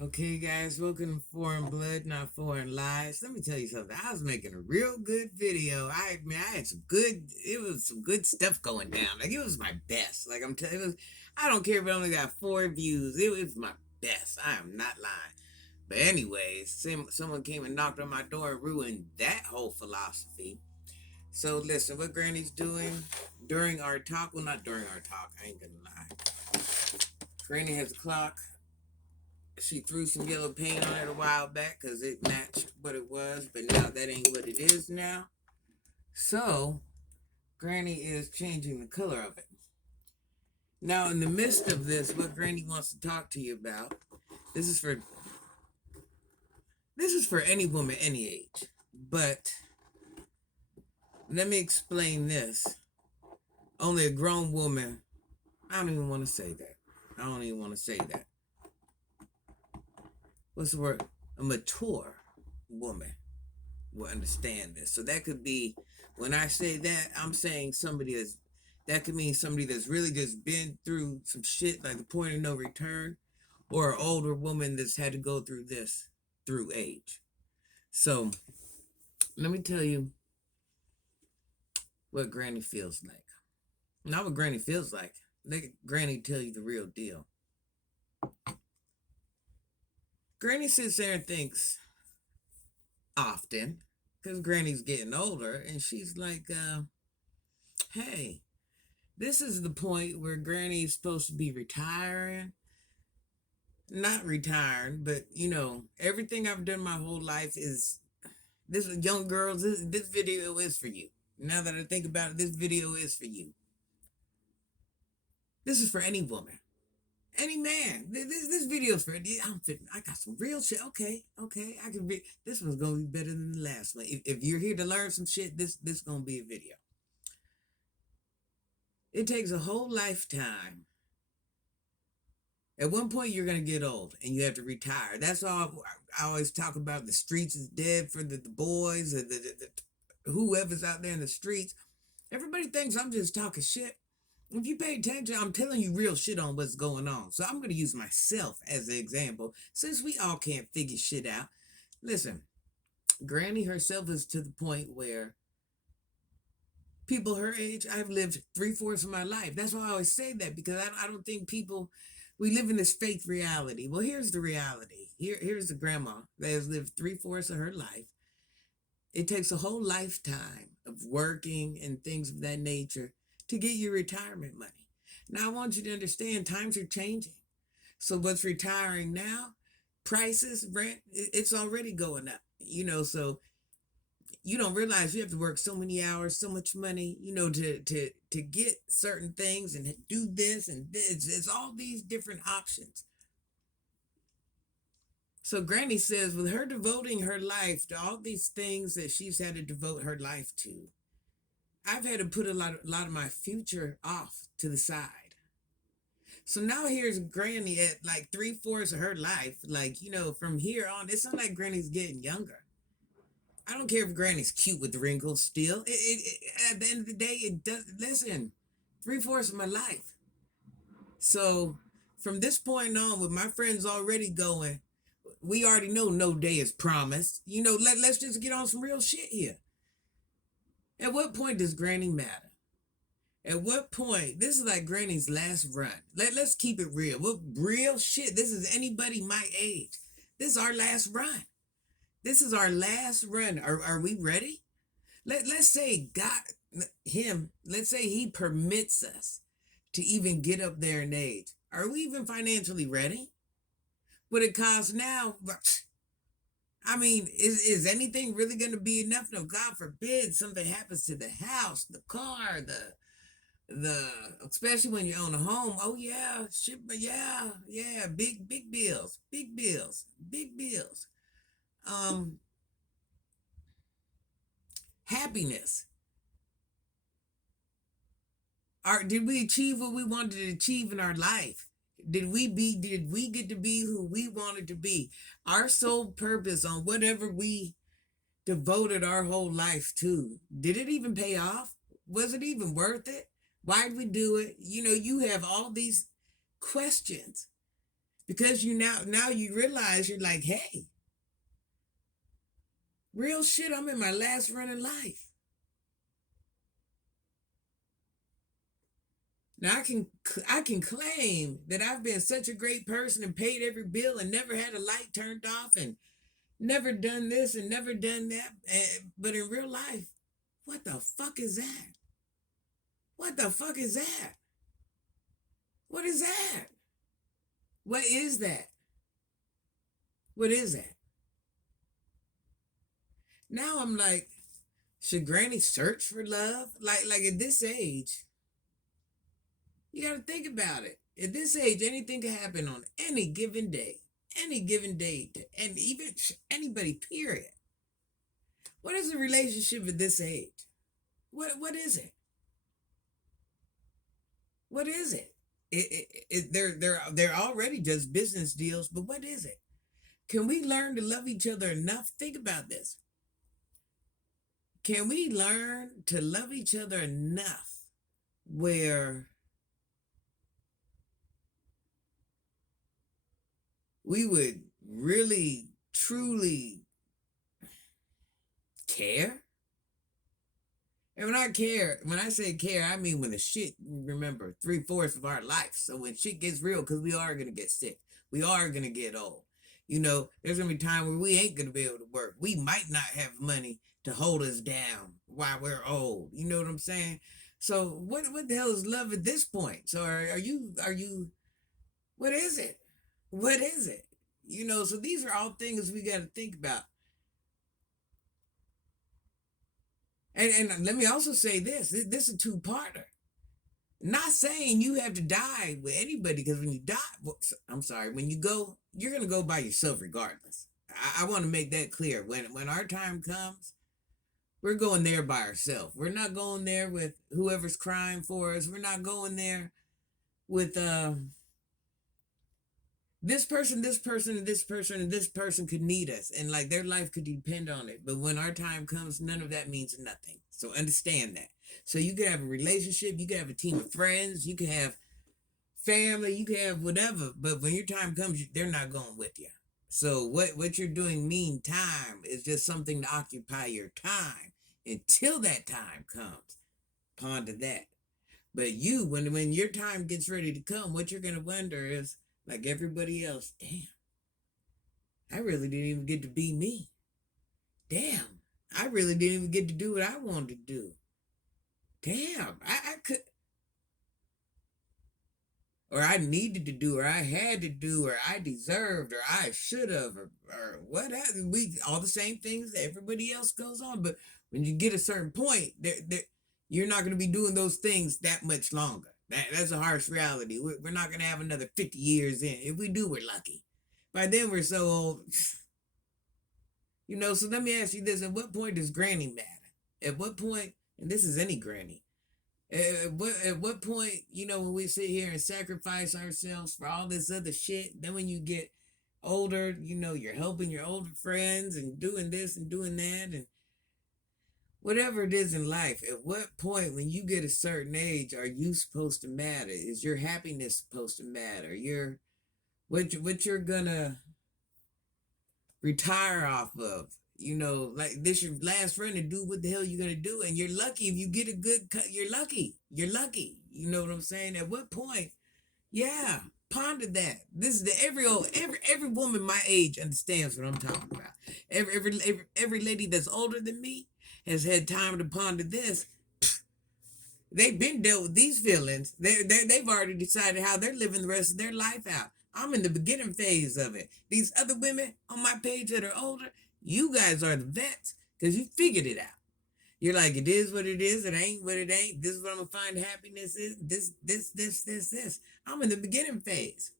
Okay, guys, welcome to Foreign Blood, Not Foreign Lies. Let me tell you something. I was making a real good video. I had it was some good stuff going down. Like, it was my best. Like, I'm telling you, I don't care if it only got 4 views. It was my best. I am not lying. But anyways, someone came and knocked on my door and ruined that whole philosophy. So listen, what Granny's doing during our talk, well, not during our talk, I ain't gonna lie. Granny has a clock. She threw some yellow paint on it a while back because it matched what it was, but now that ain't what it is now. So, Granny is changing the color of it. Now, in the midst of this, what Granny wants to talk to you about, this is for this is for any woman, any age. But let me explain this. Only a grown woman, I don't even want to say that. I don't even want to say that. What's the word? A mature woman will understand this. So that could be, when I say that, I'm saying that could mean somebody that's really just been through some shit, like the point of no return, or an older woman that's had to go through this through age. So let me tell you what Granny feels like. Not what Granny feels like. Let Granny tell you the real deal. Granny sits there and thinks often, because Granny's getting older, and she's like, hey, this is the point where Granny's supposed to be retiring. Not retiring, but everything I've done my whole life is this. Young girls, this video is for you. Now that I think about it, this video is for you. This is for any woman, any man. This video is for. I got some real shit. Okay. I can be. This one's gonna be better than the last one. If you're here to learn some shit, this gonna be a video. It takes a whole lifetime. At one point, you're going to get old and you have to retire. That's all I always talk about. The streets is dead for the boys, or whoever's out there in the streets. Everybody thinks I'm just talking shit. If you pay attention, I'm telling you real shit on what's going on. So I'm going to use myself as an example, since we all can't figure shit out. Listen, Granny herself is to the point where people her age, I've lived 3/4 of my life. That's why I always say that, because I don't think people, we live in this fake reality. Well, here's the reality. Here's the grandma that has lived 3/4 of her life. It takes a whole lifetime of working and things of that nature to get your retirement money. Now, I want you to understand, times are changing. So what's retiring now? Prices, rent, it's already going up. So you don't realize you have to work so many hours, so much money, to get certain things and do this and this. It's all these different options. So Granny says, with her devoting her life to all these things that she's had to devote her life to, I've had to put a lot of my future off to the side. So now here's Granny at like 3/4 of her life. Like, from here on, it's not like Granny's getting younger. I don't care if Granny's cute with wrinkles still. At the end of the day, it does. Listen, 3/4 of my life. So from this point on, with my friends already going, we already know no day is promised. Let's just get on some real shit here. At what point does Granny matter? At what point? This is like Granny's last run. Let's keep it real. What real shit? This is anybody my age. This is our last run. This is our last run. Are we ready? Let's say let's say he permits us to even get up there in age. Are we even financially ready? What it costs now? I mean, is anything really going to be enough? No, God forbid something happens to the house, the car, the especially when you own a home. Oh yeah, shit, but yeah, big bills, big bills, big bills. Um, Happiness. Did we achieve what we wanted to achieve in our life? Did we get to be who we wanted to be? Our sole purpose on whatever we devoted our whole life to, did it even pay off? Was it even worth it? Why did we do it? You have all these questions. Because you now you realize you're like, hey, real shit, I'm in my last run of life. Now I can claim that I've been such a great person and paid every bill and never had a light turned off and never done this and never done that. But in real life, what the fuck is that? What the fuck is that? What is that? What is that? What is that? Now I'm like, should Granny search for love? Like at this age, you got to think about it. At this age, anything can happen on any given day, any given day, and even anybody. Period. What is a relationship at this age? What is it? What is it? They're already just business deals, but what is it? Can we learn to love each other enough? Think about this. Can we learn to love each other enough where we would really, truly care? And when I say care, I mean when the shit, remember, 3/4 of our life. So when shit gets real, because we are going to get sick, we are going to get old. There's going to be time where we ain't going to be able to work. We might not have money to hold us down while we're old. You know what I'm saying? So what the hell is love at this point? So are you, what is it? What is it? So these are all things we got to think about. And let me also say this is a two-parter. Not saying you have to die with anybody, because when you die, I'm sorry, when you go, you're gonna go by yourself regardless. I want to make that clear. When our time comes, we're going there by ourselves. We're not going there with whoever's crying for us. We're not going there with this person, this person, and this person, and this person could need us, and like their life could depend on it. But when our time comes, none of that means nothing. So understand that. So you can have a relationship, you can have a team of friends, you can have family, you can have whatever. But when your time comes, they're not going with you. So what you're doing meantime is just something to occupy your time until that time comes. Ponder that. But when your time gets ready to come, what you're gonna wonder is, like everybody else, damn, I really didn't even get to be me. Damn, I really didn't even get to do what I wanted to do. Damn, I could, or I needed to do, or I had to do, or I deserved, or I should have, or whatever. We all the same things that everybody else goes on. But when you get a certain point, you're not going to be doing those things that much longer. That's a harsh reality. We're not going to have another 50 years in. If we do, we're lucky. By then, we're so old. So let me ask you this. At what point does granny matter? At what point, and this is any granny, at what point, when we sit here and sacrifice ourselves for all this other shit, then when you get older, you're helping your older friends and doing this and doing that and whatever it is in life, at what point when you get a certain age are you supposed to matter? Is your happiness supposed to matter? What you're gonna retire off of? Like this your last run to do what the hell you're gonna do, and you're lucky if you get a good cut. You're lucky. You're lucky. You know what I'm saying? At what point? Yeah, ponder that. This is every woman my age understands what I'm talking about. Every lady that's older than me has had time to ponder this. They've been dealt with these feelings. They've already decided how they're living the rest of their life out. I'm in the beginning phase of it. These other women on my page that are older, you guys are the vets because you figured it out. You're like, it is what it is. It ain't what it ain't. This is what I'm gonna find happiness is. This. I'm in the beginning phase.